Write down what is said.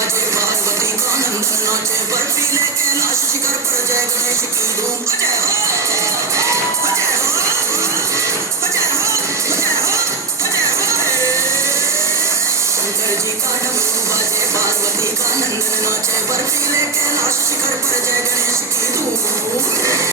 बाजे पार्वती का नंदन नाचे बर्फीले कैलाश शिखर पर जय गणेश की धूम जय हो जय हो जय हो जय हो जय हो शंकर जी का डमरू बाजे पार्वती का नंदन नाचे बर्फीले कैलाश शिखर पर जय गणेश की धूम